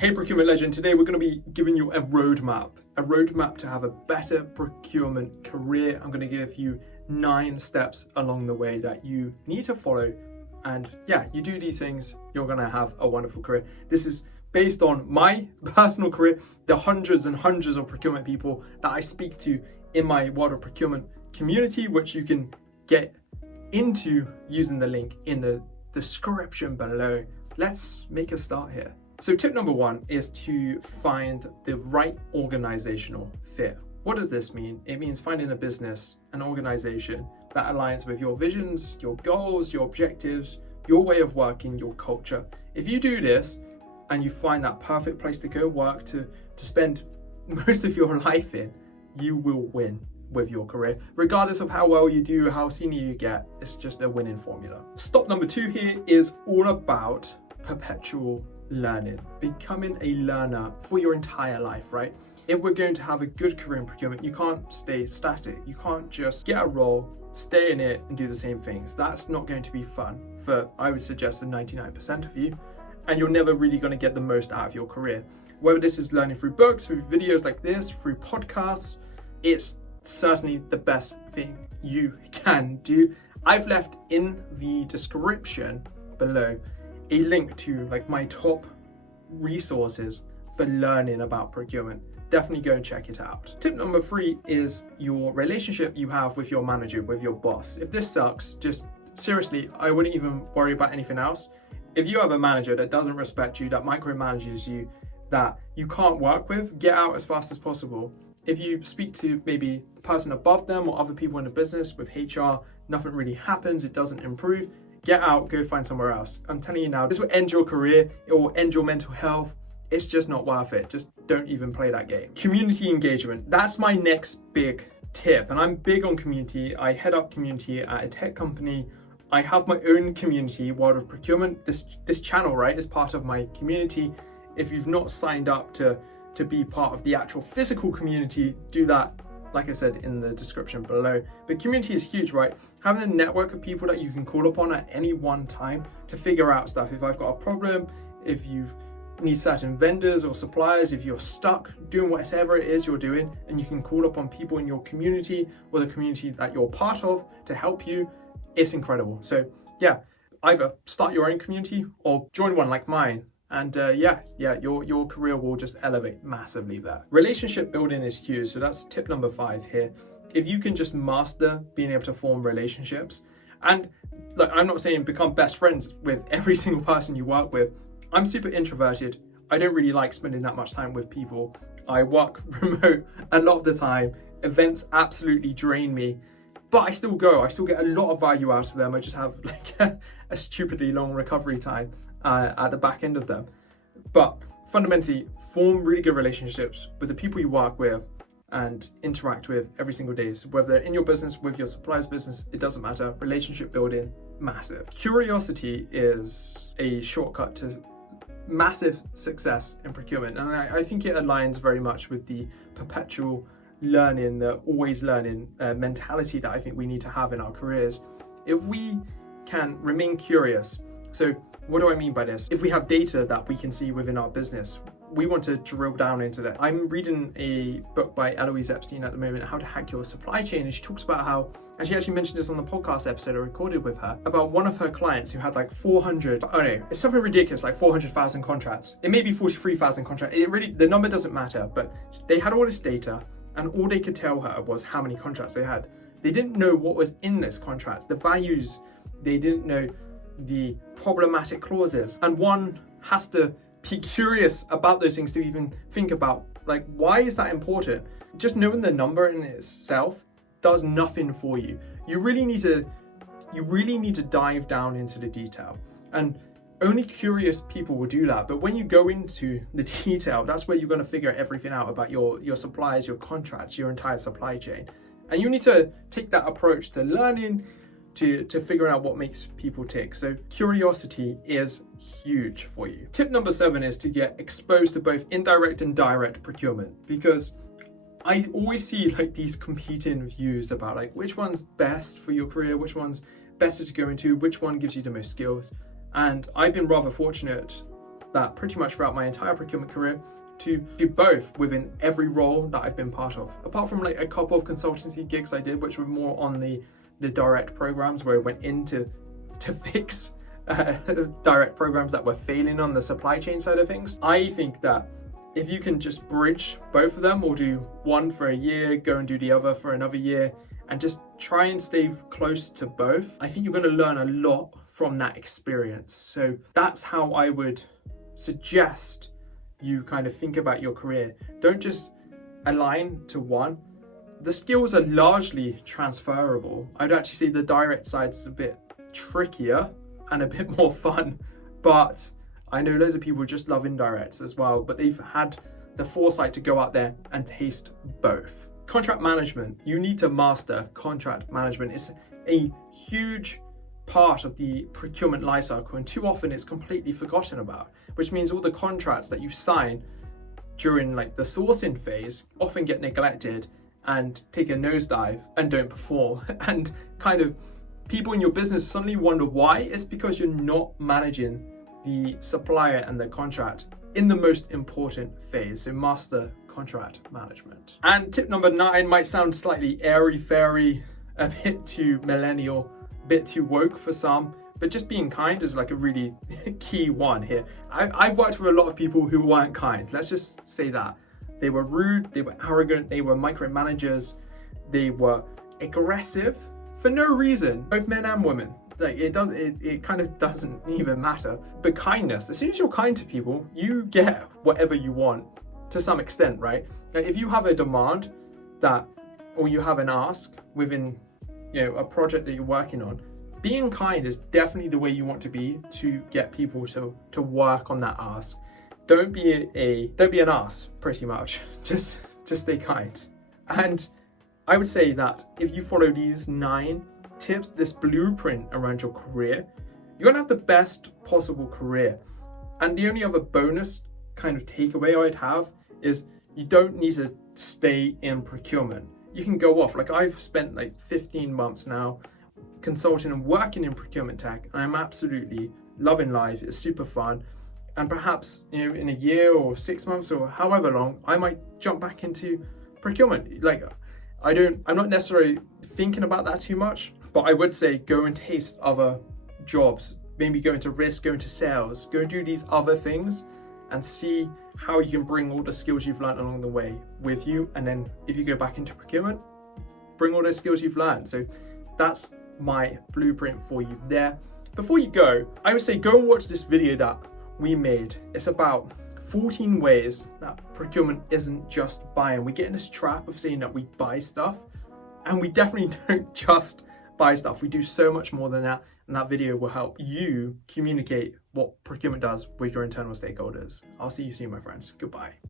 Hey procurement legend, today we're going to be giving you a roadmap to have a better procurement career. I'm going to give you 9 steps along the way that you need to follow. And yeah, you do these things, you're going to have a wonderful career. This is based on my personal career, the hundreds and hundreds of procurement people that I speak to in my world of procurement community, which you can get into using the link in the description below. Let's make a start here. So tip number 1 is to find the right organizational fit. What does this mean? It means finding a business, an organization that aligns with your visions, your goals, your objectives, your way of working, your culture. If you do this and you find that perfect place to go work, to spend most of your life in, you will win with your career. Regardless of how well you do, how senior you get, it's just a winning formula. Stop number 2 here is all about perpetual learning, becoming a learner for your entire life, right? If we're going to have a good career in procurement, you can't stay static. You can't just get a role, stay in it and do the same things. That's not going to be fun for, I would suggest, the 99% of you, and you're never really going to get the most out of your career. Whether this is learning through books, through videos like this, through podcasts, it's certainly the best thing you can do. I've left in the description below a link to like my top resources for learning about procurement. Definitely go and check it out. Tip number 3 is your relationship you have with your manager, with your boss. If this sucks, just seriously, I wouldn't even worry about anything else. If you have a manager that doesn't respect you, that micromanages you, that you can't work with, get out as fast as possible. If you speak to maybe the person above them or other people in the business with HR, nothing really happens, it doesn't improve, get out, go find somewhere else. I'm telling you now, this will end your career, it will end your mental health. It's just not worth it. Just don't even play that game. Community engagement, that's my next big tip. And I'm big on community. I head up community at a tech company. I have my own community, World of Procurement. This channel, right, is part of my community. If you've not signed up to be part of the actual physical community, do that, like I said, in the description below. But community is huge, right? Having a network of people that you can call upon at any one time to figure out stuff. If I've got a problem, if you need certain vendors or suppliers, if you're stuck doing whatever it is you're doing, and you can call upon people in your community or the community that you're part of to help you, it's incredible. So yeah, either start your own community or join one like mine. And your career will just elevate massively there. Relationship building is huge. So that's tip number 5 here. If you can just master being able to form relationships, and like, I'm not saying become best friends with every single person you work with. I'm super introverted. I don't really like spending that much time with people. I work remote a lot of the time. Events absolutely drain me, but I still go. I still get a lot of value out of them. I just have like a stupidly long recovery time at the back end of them. But fundamentally, form really good relationships with the people you work with and interact with every single day. So whether in your business, with your supplier's business, it doesn't matter. Relationship building, massive. Curiosity is a shortcut to massive success in procurement. And I think it aligns very much with the perpetual learning, the always learning mentality that I think we need to have in our careers. If we can remain curious, so what do I mean by this? If we have data that we can see within our business, we want to drill down into that. I'm reading a book by Eloise Epstein at the moment, How to Hack Your Supply Chain, and she talks about how, and she actually mentioned this on the podcast episode I recorded with her, about one of her clients who had like 400, oh no, it's something ridiculous, like 400,000 contracts. It may be 43,000 contracts. It really, the number doesn't matter, but they had all this data and all they could tell her was how many contracts they had. They didn't know what was in those contracts, the values, they didn't know the problematic clauses. And one has to be curious about those things to even think about, like, why is that important? Just knowing the number in itself does nothing for you. You really need to dive down into the detail, and only curious people will do that. But when you go into the detail, that's where you're going to figure everything out about your suppliers, your contracts, your entire supply chain. And you need to take that approach to learning, to figuring out what makes people tick. So curiosity is huge for you. Tip number 7 is to get exposed to both indirect and direct procurement, because I always see like these competing views about like which one's best for your career, which one's better to go into, which one gives you the most skills. And I've been rather fortunate that pretty much throughout my entire procurement career, to do both within every role that I've been part of. Apart from like a couple of consultancy gigs I did, which were more on the direct programs where I went in to fix direct programs that were failing on the supply chain side of things. I think that if you can just bridge both of them, or do one for a year, go and do the other for another year, and just try and stay close to both, I think you're going to learn a lot from that experience. So that's how I would suggest you kind of think about your career. Don't just align to one. The skills are largely transferable. I'd actually say the direct side is a bit trickier and a bit more fun, but I know loads of people just love indirects as well, but they've had the foresight to go out there and taste both. Contract management, you need to master contract management. It's a huge part of the procurement lifecycle, and too often it's completely forgotten about, which means all the contracts that you sign during like the sourcing phase often get neglected and take a nosedive and don't perform. And kind of people in your business suddenly wonder why. It's because you're not managing the supplier and the contract in the most important phase. So master contract management. And tip number 9 might sound slightly airy-fairy, a bit too millennial, a bit too woke for some, but just being kind is like a really key one here. I've worked with a lot of people who weren't kind. Let's just say that. They were rude, they were arrogant, they were micromanagers, they were aggressive for no reason, both men and women. Like it kind of doesn't even matter. But kindness, as soon as you're kind to people, you get whatever you want to some extent, right? Like if you have a demand that, or you have an ask within, a project that you're working on, being kind is definitely the way you want to be to get people to work on that ask. Don't be an ass, pretty much. Just stay kind. And I would say that if you follow these 9 tips, this blueprint around your career, you're gonna have the best possible career. And the only other bonus kind of takeaway I'd have is you don't need to stay in procurement. You can go off. Like I've spent like 15 months now consulting and working in procurement tech, and I'm absolutely loving life. It's super fun. And perhaps, in a year or 6 months or however long, I might jump back into procurement. Like I'm not necessarily thinking about that too much, but I would say go and taste other jobs. Maybe go into risk, go into sales, go and do these other things and see how you can bring all the skills you've learned along the way with you. And then if you go back into procurement, bring all those skills you've learned. So that's my blueprint for you there. Before you go, I would say go and watch this video that we made. It's about 14 ways that procurement isn't just buying. We get in this trap of saying that we buy stuff, and we definitely don't just buy stuff. We do so much more than that, and that video will help you communicate what procurement does with your internal stakeholders. I'll see you soon, my friends. Goodbye.